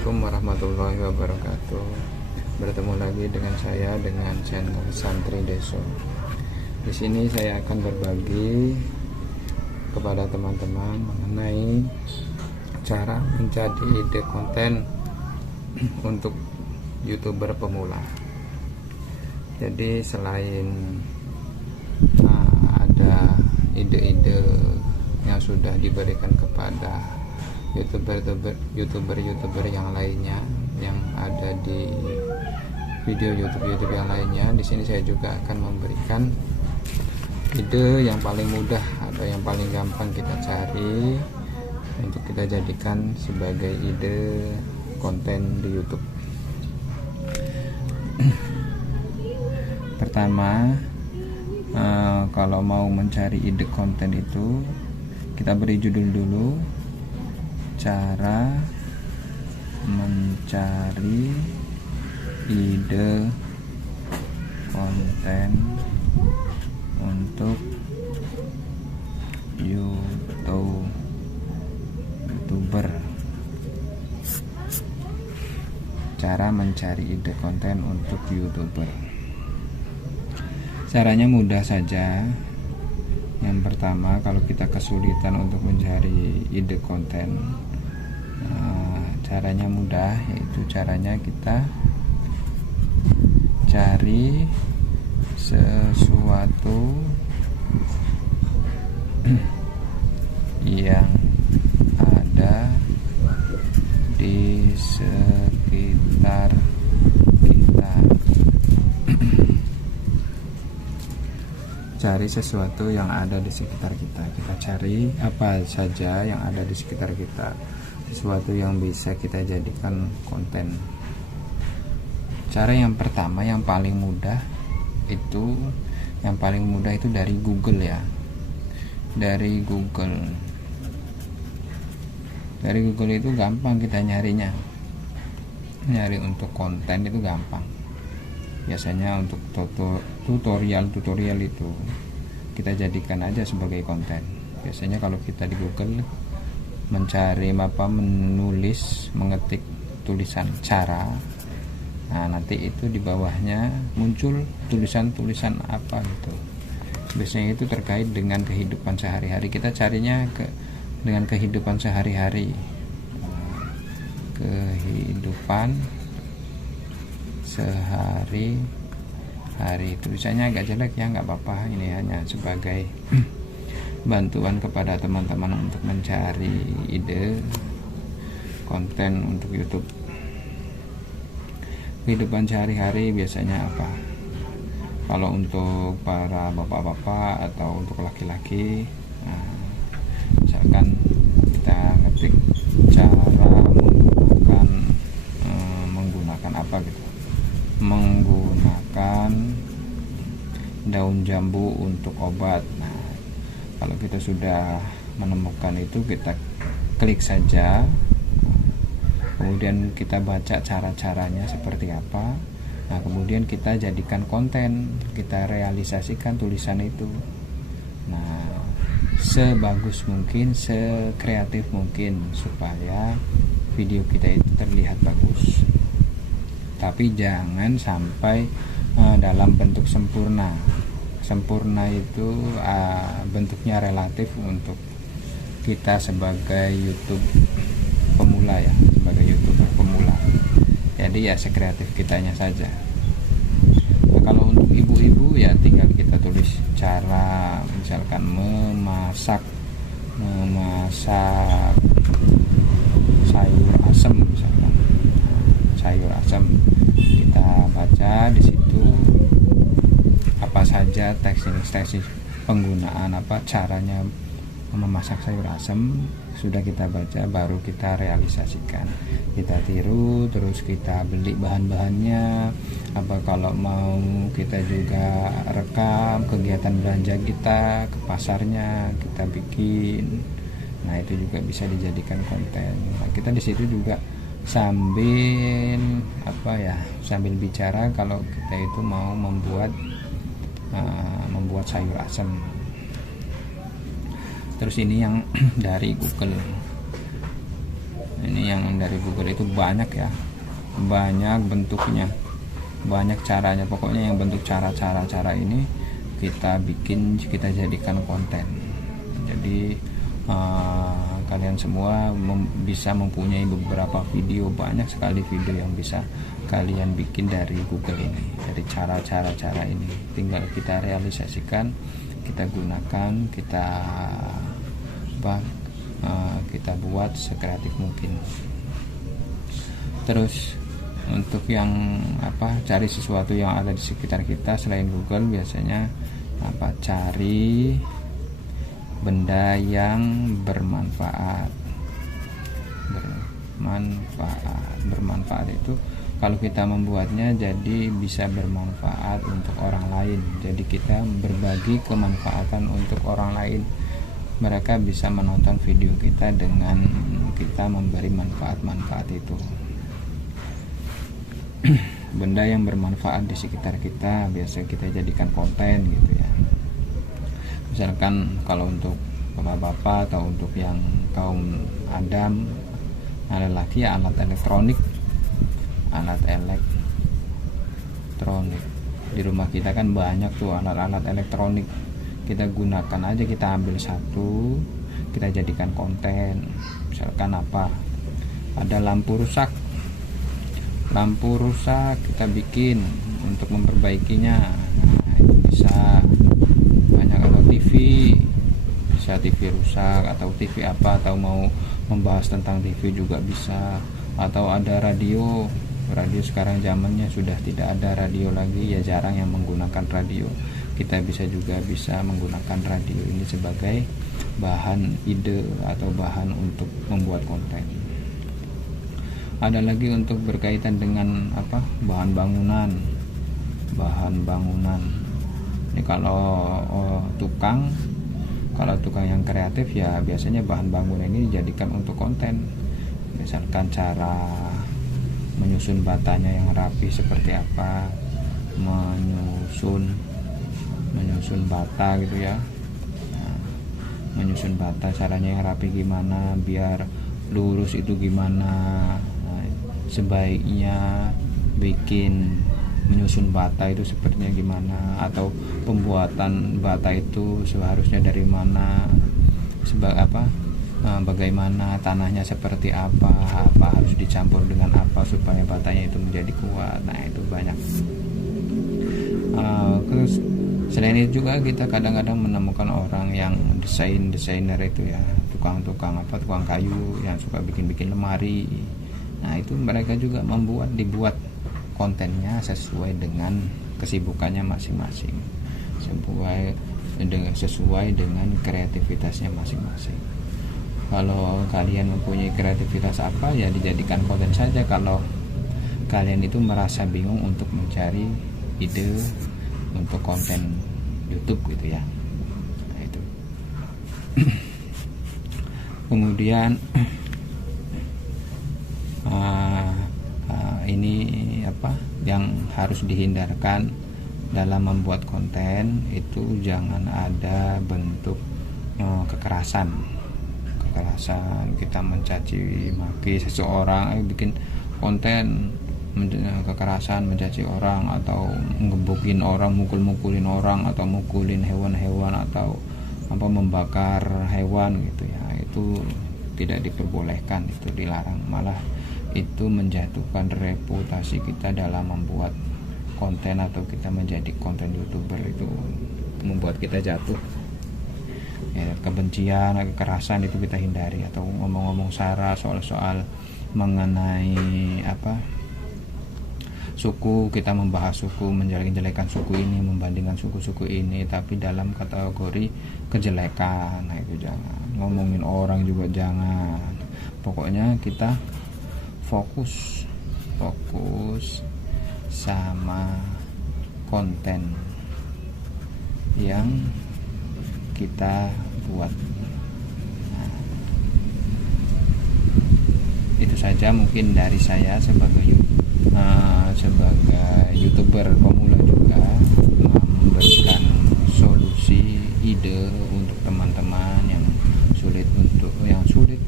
Assalamualaikum warahmatullahi wabarakatuh. Bertemu lagi dengan saya dengan channel Santri Deso. Di sini saya akan berbagi kepada teman-teman mengenai cara mencari ide konten untuk YouTuber pemula. Jadi selain ada ide-ide yang sudah diberikan kepada YouTuber yang lainnya yang ada di video YouTube yang lainnya, di sini saya juga akan memberikan ide yang paling mudah atau yang paling gampang kita cari untuk kita jadikan sebagai ide konten di YouTube. Pertama, kalau mau mencari ide konten itu kita beri judul dulu, cara mencari ide konten untuk YouTuber. Cara mencari ide konten untuk YouTuber. Caranya mudah saja. Yang pertama, kalau kita kesulitan untuk mencari ide konten, caranya mudah, yaitu caranya kita cari sesuatu yang ada di sekitar kita. Cari sesuatu yang ada di sekitar kita. Kita cari apa saja yang ada di sekitar kita, sesuatu yang bisa kita jadikan konten. Cara yang pertama, yang paling mudah itu dari Google ya. Dari Google itu gampang kita nyarinya. Nyari untuk konten itu gampang. Biasanya untuk tutorial itu kita jadikan aja sebagai konten. Biasanya kalau kita di Google menulis, mengetik tulisan cara, nah nanti itu di bawahnya muncul tulisan apa gitu. Biasanya itu terkait dengan kehidupan sehari-hari. Kita carinya dengan kehidupan sehari-hari. Kehidupan sehari-hari. Tulisannya agak jelek ya, nggak apa-apa, ini hanya sebagai bantuan kepada teman-teman untuk mencari ide konten untuk YouTube. Kehidupan sehari-hari biasanya apa? Kalau untuk para bapak-bapak atau untuk laki-laki, misalkan kita ngetik cara menggunakan apa gitu, menggunakan daun jambu untuk obat. Nah, kalau kita sudah menemukan itu, kita klik saja, kemudian kita baca cara-caranya seperti apa. Nah, kemudian kita jadikan konten, kita realisasikan tulisan itu. Nah, sebagus mungkin, sekreatif mungkin supaya video kita itu terlihat bagus. Tapi jangan sampai dalam bentuk sempurna. Sempurna itu bentuknya relatif untuk kita sebagai YouTube pemula ya, sebagai YouTuber pemula. Jadi ya sekreatif kitanya saja. Nah, kalau untuk ibu-ibu ya tinggal kita tulis cara, misalkan memasak sayur asem misalkan. Sayur asem, kita baca di situ apa saja teknik penggunaan, apa caranya memasak sayur asem, sudah kita baca, baru kita realisasikan, kita tiru, terus kita beli bahan-bahannya. Apa kalau mau kita juga rekam kegiatan belanja kita ke pasarnya, kita bikin. Nah, itu juga bisa dijadikan konten. Nah, kita di situ juga sambil bicara kalau kita itu mau membuat sayur asem. Terus ini yang dari Google. Ini yang dari Google itu banyak ya, banyak bentuknya, banyak caranya. Pokoknya yang bentuk cara ini kita bikin, kita jadikan konten. Jadi kalian semua bisa mempunyai beberapa video, banyak sekali video yang bisa kalian bikin dari Google ini, dari cara ini. Tinggal kita realisasikan, kita gunakan, kita buat sekreatif mungkin. Terus untuk yang cari sesuatu yang ada di sekitar kita selain Google, biasanya cari benda yang bermanfaat. Bermanfaat itu kalau kita membuatnya jadi bisa bermanfaat untuk orang lain. Jadi kita berbagi kemanfaatan untuk orang lain. Mereka bisa menonton video kita dengan kita memberi manfaat-manfaat itu. Benda yang bermanfaat di sekitar kita biasa kita jadikan konten gitu ya. Misalkan kalau untuk bapak-bapak atau untuk yang kaum Adam, lelaki, alat elektronik di rumah kita kan banyak tuh alat-alat elektronik. Kita gunakan aja, kita ambil satu, kita jadikan konten. Misalkan ada lampu rusak, kita bikin untuk memperbaikinya. Nah, itu bisa banyak. Atau TV, bisa TV rusak atau TV atau mau membahas tentang TV juga bisa. Atau ada radio sekarang zamannya sudah tidak ada radio lagi ya, jarang yang menggunakan radio. Kita bisa menggunakan radio ini sebagai bahan ide atau bahan untuk membuat konten. Ada lagi untuk berkaitan dengan bahan bangunan. Ini kalau tukang yang kreatif ya biasanya bahan bangunan ini dijadikan untuk konten. Misalkan cara menyusun batanya yang rapi seperti apa, menyusun bata gitu ya. Menyusun bata caranya yang rapi gimana, biar lurus itu gimana. Sebaiknya menyusun bata itu sepertinya gimana, atau pembuatan bata itu seharusnya dari mana, bagaimana tanahnya seperti apa harus dicampur dengan apa supaya batanya itu menjadi kuat. Nah itu banyak. Terus selain itu juga kita kadang-kadang menemukan orang yang desainer itu ya, tukang kayu yang suka bikin lemari. Nah itu mereka juga dibuat kontennya sesuai dengan kesibukannya masing-masing, sesuai dengan kreativitasnya masing-masing. Kalau kalian mempunyai kreativitas ya dijadikan konten saja. Kalau kalian itu merasa bingung untuk mencari ide untuk konten YouTube gitu ya. Nah itu. Kemudian ini yang harus dihindarkan dalam membuat konten itu, jangan ada bentuk kekerasan. Kita mencaci maki seseorang, bikin konten kekerasan, mencaci orang, atau ngebukin orang, mukulin orang, atau mukulin hewan-hewan, atau membakar hewan gitu ya. Itu tidak diperbolehkan, itu dilarang. Malah itu menjatuhkan reputasi kita dalam membuat konten, atau kita menjadi konten YouTuber itu membuat kita jatuh. Kebencian, kekerasan itu kita hindari, atau ngomong-ngomong sara soal mengenai suku, kita membahas suku, menjelek-jelekan suku ini, membandingkan suku-suku ini, tapi dalam kategori kejelekan. Nah itu jangan. Ngomongin orang juga jangan. Pokoknya kita fokus sama konten yang kita buat. Nah, itu saja mungkin dari saya sebagai YouTuber pemula juga, memberikan solusi, ide untuk teman-teman yang sulit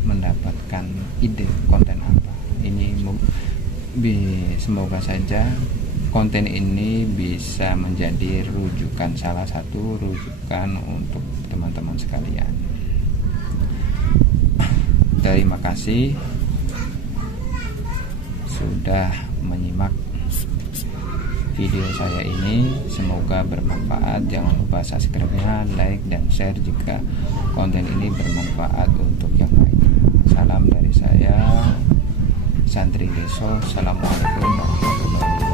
mendapatkan ide konten apa. Ini semoga saja konten ini bisa menjadi rujukan, salah satu rujukan untuk teman-teman sekalian. Terima kasih sudah menyimak video saya ini, semoga bermanfaat. Jangan lupa subscribe-nya, like dan share jika konten ini bermanfaat untuk yang lain. Salam dari saya, Santri Deso. Assalamualaikum warahmatullahi wabarakatuh.